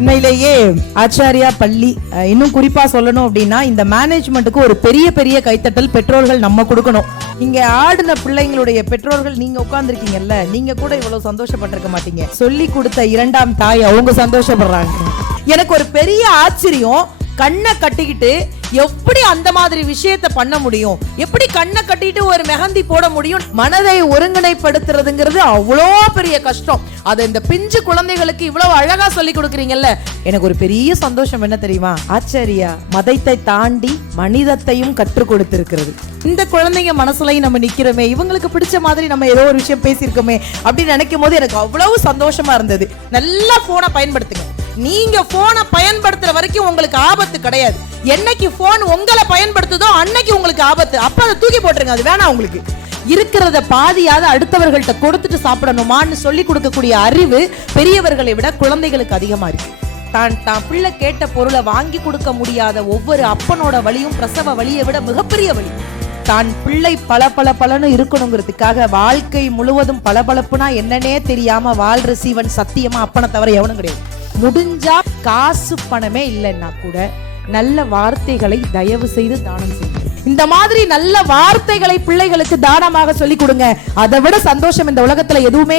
உண்மையிலேயே ஆச்சாரியா பள்ளி இன்னும் குறிப்பா சொல்லணும் அப்படின்னா இந்த மேனேஜ்மெண்ட்டுக்கு ஒரு பெரிய பெரிய கைத்தட்டல் பெற்றோர்கள் நம்ம கொடுக்கணும். இங்க ஆடின பிள்ளைங்களுடைய பெற்றோர்கள் நீங்க உட்கார்ந்துருக்கீங்கல்ல, நீங்க கூட இவ்வளவு சந்தோஷப்பட்டிருக்க மாட்டீங்க. சொல்லி கொடுத்த இரண்டாம் தாய் அவங்க சந்தோஷப்படுறாங்க. எனக்கு ஒரு பெரிய ஆச்சரியம், கண்ணை கட்டிக்கிட்டு எப்படி அந்த மாதிரி விஷயத்தை பண்ண முடியும், எப்படி கண்ணை கட்டிட்டு ஒரு மெஹந்தி போட முடியும்? மனதை ஒருங்கிணைப்படுத்துறதுங்கிறது அவ்வளோ பெரிய கஷ்டம். அதை இந்த பிஞ்சு குழந்தைகளுக்கு இவ்வளவு அழகா சொல்லி கொடுக்குறீங்கல்ல, எனக்கு ஒரு பெரிய சந்தோஷம். என்ன தெரியுமா, ஆச்சாரியா மதத்தை தாண்டி மனிதத்தையும் கற்றுக் கொடுத்திருக்கிறது. இந்த குழந்தைங்க மனசுலையும் நம்ம நிக்கிறோமே, இவங்களுக்கு பிடிச்ச மாதிரி நம்ம ஏதோ ஒரு விஷயம் பேசியிருக்கோமே அப்படின்னு நினைக்கும் போது எனக்கு அவ்வளவு சந்தோஷமா இருந்தது. நல்லா போனை பயன்படுத்துங்க. நீங்க போனை பயன்படுத்துற வரைக்கும் உங்களுக்கு ஆபத்து கிடையாது. என்னைக்கு போன் உங்களை பயன்படுத்துதோ அன்னைக்கு உங்களுக்கு ஆபத்து. அப்ப அதை தூக்கி போட்டுருங்க, அது வேணாம். உங்களுக்கு இருக்கிறத பாதியாவது அடுத்தவர்கள்ட்ட கொடுத்துட்டு சாப்பிடணுமான்னு சொல்லி கொடுக்கக்கூடிய அறிவு பெரியவர்களை விட குழந்தைகளுக்கு அதிகமா இருக்கு. தான் பிள்ளை கேட்ட பொருளை வாங்கி கொடுக்க முடியாத ஒவ்வொரு அப்பனோட வலியும் பிரசவ வலியை விட மிகப்பெரிய வலி. தான் பிள்ளை பல இருக்கணுங்கிறதுக்காக வாழ்க்கை முழுவதும் பளபளப்புனா என்னன்னே தெரியாம வாழ்ற சீவன் சத்தியமா அப்பனை தவிர எவனும் கிடையாது. முடிஞ்சா காசு பணமே இல்லைன்னா கூட நல்ல வார்த்தைகளை தயவு செய்து தானம் செய்யுங்க. இந்த மாதிரி நல்ல வார்த்தைகளை பிள்ளைகளுக்கு தானமாக சொல்லி கொடுங்க. அதை விட சந்தோஷம் இந்த உலகத்துல எதுவுமே